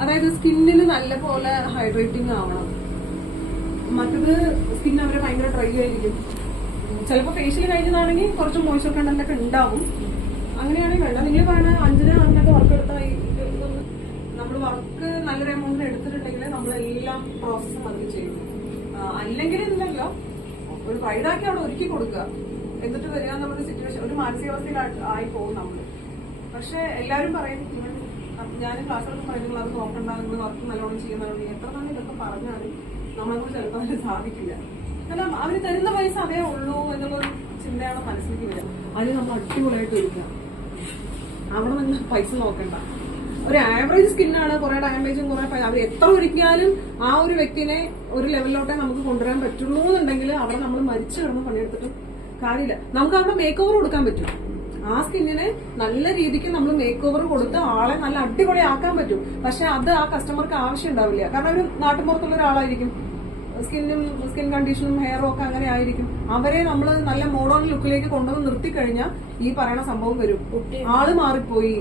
അതായത് സ്കിന്നിന് നല്ല പോലെ ഹൈഡ്രേറ്റിംഗ് ആവണം. മറ്റത് സ്കിൻ അവരെ ഭയങ്കര ഡ്രൈ ആയിരിക്കും. ചിലപ്പോൾ ഫേഷ്യൽ കഴിഞ്ഞതാണെങ്കിൽ കുറച്ച് മോയ്സ്ചർ കണ്ടന്റൊക്കെ ഉണ്ടാവും. അങ്ങനെയാണെങ്കിൽ വേണ്ട. നിങ്ങൾ വേണം 5 അങ്ങനത്തെ വർക്ക് എടുത്താൽ നമ്മൾ വർക്ക് നല്ലൊരു എമൗണ്ടിന് എടുത്തിട്ടുണ്ടെങ്കിൽ നമ്മളെല്ലാം പ്രോസസ്സും അതിൽ ചെയ്യും. അല്ലെങ്കിൽ ഇല്ലല്ലോ, ഒരു പ്രൈഡാക്കി അവിടെ ഒരുക്കി കൊടുക്കുക, എന്നിട്ട് വരിക നമ്മുടെ സിറ്റുവേഷൻ ഒരു മാനസികാവസ്ഥയിൽ ആയി പോകും നമ്മള്. പക്ഷെ എല്ലാവരും പറയും, ഞാൻ ക്ലാസ്സൊക്കെ പറയുന്നത് അത് നോക്കണ്ട, നിങ്ങൾ വർക്ക് നല്ലോണം ചെയ്യുന്നതാണ്. എത്ര തന്നെ ഇതൊക്കെ പറഞ്ഞാലും നമ്മളെക്കൂടെ ചിലപ്പോൾ അതിന് സാധിക്കില്ല. കാരണം അവര് തരുന്ന പൈസ അതേ ഉള്ളൂ എന്നുള്ളൊരു ചിന്തയാണ് മനസ്സിലേക്ക് വരിക. അതിന് നമ്മൾ അടിപൊളിയായിട്ട് ഇരിക്കുക. അവിടെ നിങ്ങൾ പൈസ നോക്കണ്ട. ഒരു ആവറേജ് സ്കിന്നാണ്, കുറെ ഡാമേജും കുറെ അവർ എത്ര ഒരുക്കിയാലും ആ ഒരു വ്യക്തിനെ ഒരു ലെവലിലോട്ടേ നമുക്ക് കൊണ്ടുവരാൻ പറ്റുള്ളൂ എന്നുണ്ടെങ്കിൽ അവിടെ നമ്മൾ മരിച്ചു കിടന്ന് പണിയെടുത്തിട്ട് കാര്യമില്ല. നമുക്ക് അവിടെ മേക്ക് ഓവർ കൊടുക്കാൻ പറ്റും. ആ സ്കിന്നിനെ നല്ല രീതിക്ക് നമ്മൾ മേക്ക് ഓവർ കൊടുത്ത് ആളെ നല്ല അടിപൊളി ആക്കാൻ പറ്റും. പക്ഷെ അത് ആ കസ്റ്റമർക്ക് ആവശ്യം ഉണ്ടാവില്ല. കാരണം ഒരു നാട്ടിൻപുറത്തുള്ള ഒരാളായിരിക്കും, സ്കിൻ കണ്ടീഷനും ഹെയറും ഒക്കെ അങ്ങനെ ആയിരിക്കും. അവരെ നമ്മൾ നല്ല മോഡേൺ ലുക്കിലേക്ക് കൊണ്ടുവന്ന് നിർത്തി കഴിഞ്ഞാൽ ഈ പറയുന്ന സംഭവം വരും. ആള് മാറിപ്പോയി,